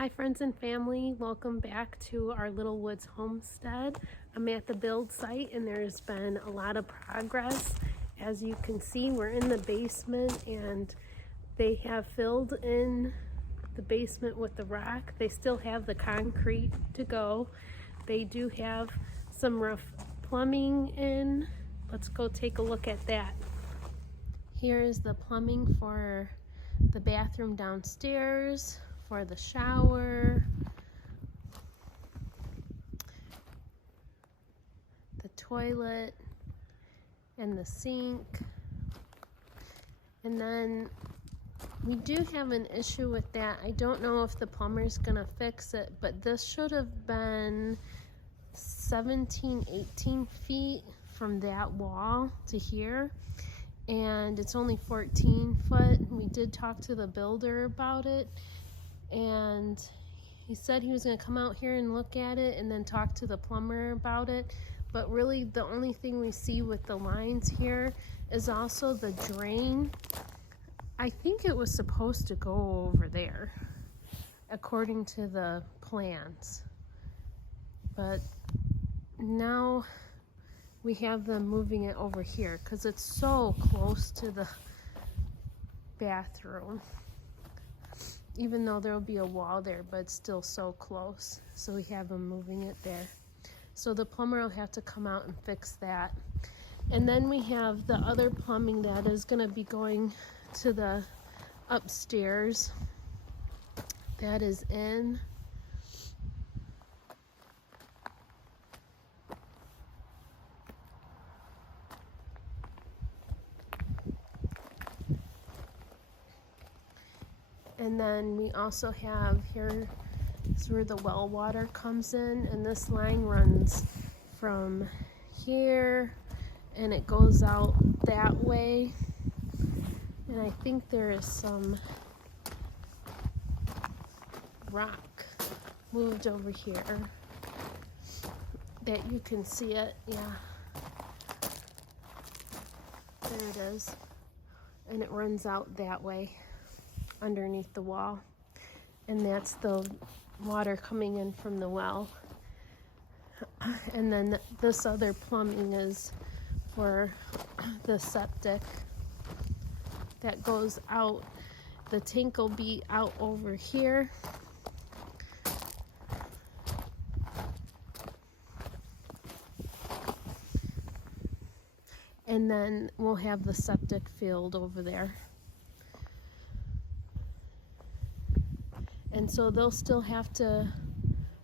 Hi friends and family, welcome back to our Little Woods Homestead. I'm at the build site and there's been a lot of progress. As you can see, we're in the basement and they have filled in the basement with the rock. They still have the concrete to go. They do have some rough plumbing in. Let's go take a look at that. Here is the plumbing for the bathroom downstairs, for the shower, the toilet, and the sink. And then we do have an issue with that. I don't know if the plumber's gonna fix it, but this should have been 18 feet from that wall to here. And it's only 14 foot. We did talk to the builder about it, and he said he was going to come out here and look at it and then talk to the plumber about it. But really the only thing we see with the lines here is also the drain. I think it was supposed to go over there according to the plans, but now we have them moving it over here because it's so close to the bathroom. Even though there will be a wall there, but it's still so close. So we have them moving it there. So the plumber will have to come out and fix that. And then we have the other plumbing that is going to be going to the upstairs. That is in. And then we also have here is where the well water comes in, and this line runs from here and it goes out that way. And I think there is some rock moved over here that you can see it. Yeah, there it is, and it runs out that way underneath the wall, and that's the water coming in from the well. And then this other plumbing is for the septic that goes out. The tank will be out over here, and then we'll have the septic field over there. And so they'll still have to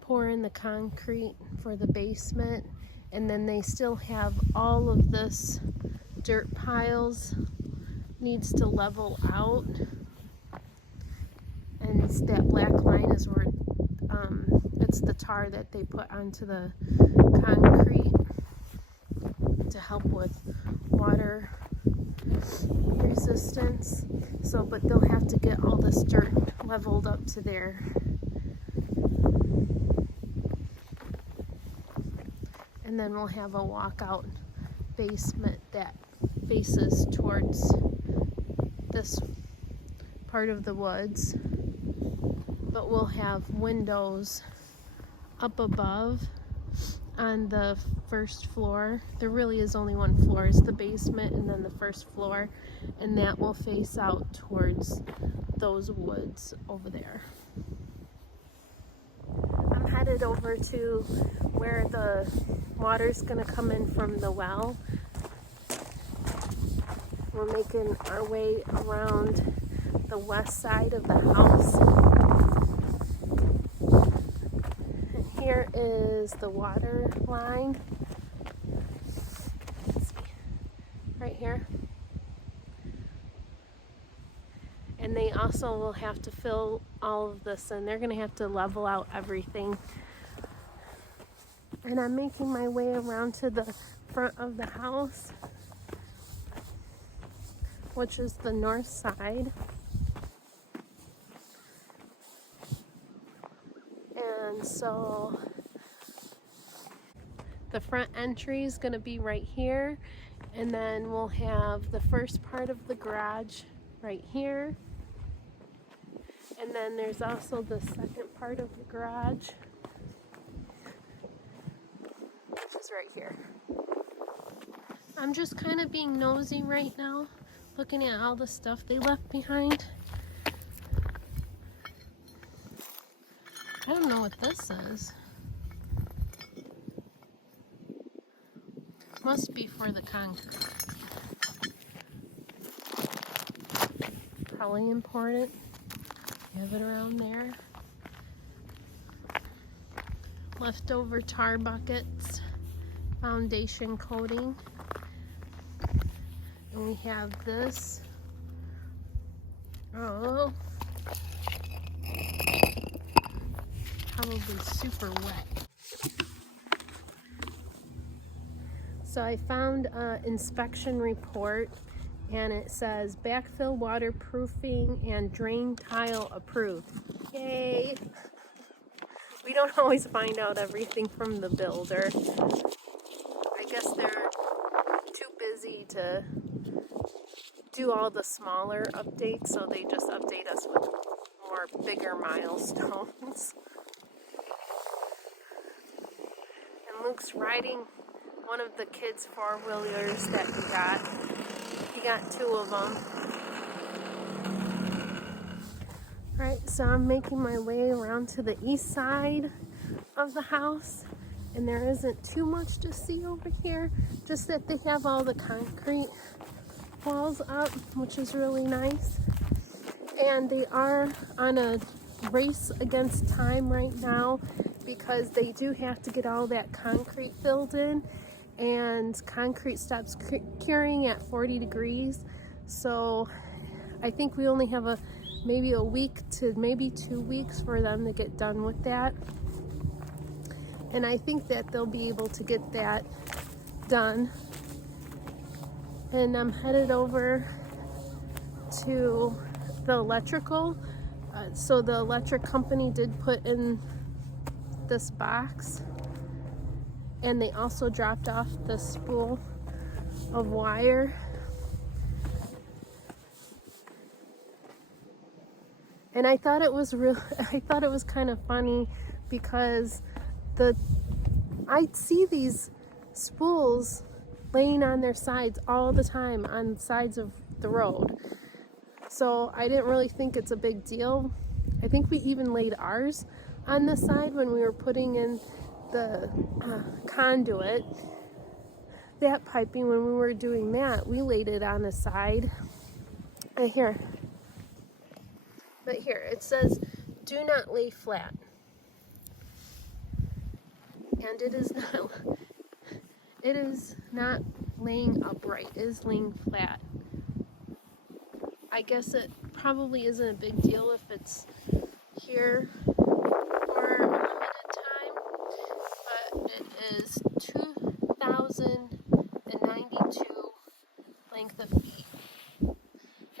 pour in the concrete for the basement, and then they still have all of this dirt piles needs to level out. And that black line is where it's the tar that they put onto the concrete to help with water resistance. So, but they'll have to get all this dirt leveled up to there. And then we'll have a walkout basement that faces towards this part of the woods. But we'll have windows up above on the first floor. There really is only one floor. It's the basement and then the first floor, and that will face out towards those woods over there. I'm headed over to where the water's gonna come in from the well. We're making our way around the west side of the house. And here is the water line. Let's see, right here. And they also will have to fill all of this, and they're going to have to level out everything. And I'm making my way around to the front of the house, which is the north side. And so the front entry is going to be right here, and then we'll have the first part of the garage right here. And then there's also the second part of the garage, which is right here. I'm just kind of being nosy right now, looking at all the stuff they left behind. I don't know what this is. Must be for the concrete. Probably important. Have it around there. Leftover tar buckets, foundation coating. And we have this. Oh, probably super wet. So I found an inspection report, and it says backfill waterproofing and drain tile approved. Yay! We don't always find out everything from the builder. I guess they're too busy to do all the smaller updates, so they just update us with more bigger milestones. And Luke's riding one of the kids' four-wheelers that he got. He got 2 of them. Alright, so I'm making my way around to the east side of the house, and there isn't too much to see over here, just that they have all the concrete walls up, which is really nice. And they are on a race against time right now because they do have to get all that concrete filled in, and concrete stops curing at 40 degrees. So I think we only have maybe a week to maybe 2 weeks for them to get done with that. And I think that they'll be able to get that done. And I'm headed over to the electrical. So the electric company did put in this box, and they also dropped off the spool of wire. And I thought it was kind of funny because I see these spools laying on their sides all the time on the sides of the road. So I didn't really think it's a big deal. I think we even laid ours on the side when we were putting in the conduit. That piping, when we were doing that, we laid it on the side. Here. But here, it says, do not lay flat. And it is not laying upright, it is laying flat. I guess it probably isn't a big deal if it's here for a limited time, but it is 2,092 length of feet.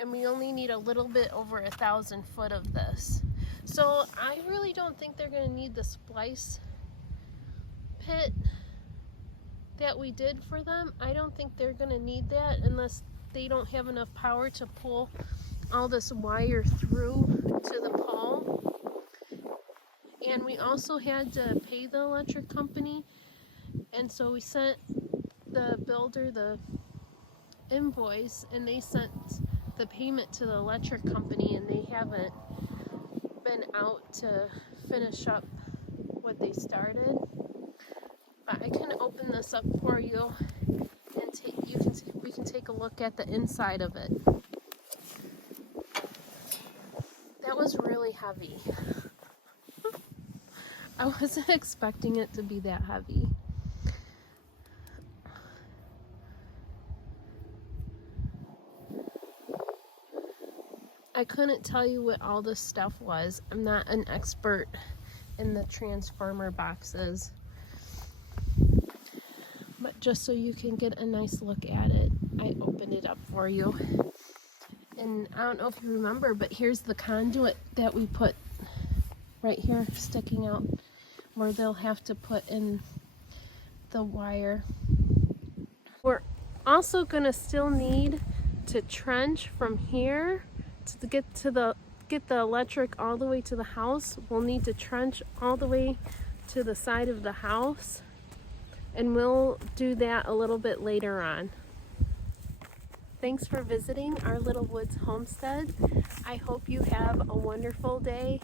And we only need a little bit over 1,000 foot of this. So I really don't think they're going to need the splice pit that we did for them. I don't think they're going to need that unless they don't have enough power to pull all this wire through to the pole. And we also had to pay the electric company, and so we sent the builder the invoice, and they sent the payment to the electric company, and they haven't been out to finish up what they started. But I can open this up for you, and we can take a look at the inside of it. That was really heavy. I wasn't expecting it to be that heavy. I couldn't tell you what all this stuff was. I'm not an expert in the transformer boxes. But just so you can get a nice look at it, I opened it up for you. And I don't know if you remember, but here's the conduit that we put right here sticking out, where they'll have to put in the wire. We're also gonna still need to trench from here to get to the get the electric all the way to the house, we'll need to trench all the way to the side of the house, and we'll do that a little bit later on. Thanks for visiting our Little Woods homestead. I hope you have a wonderful day.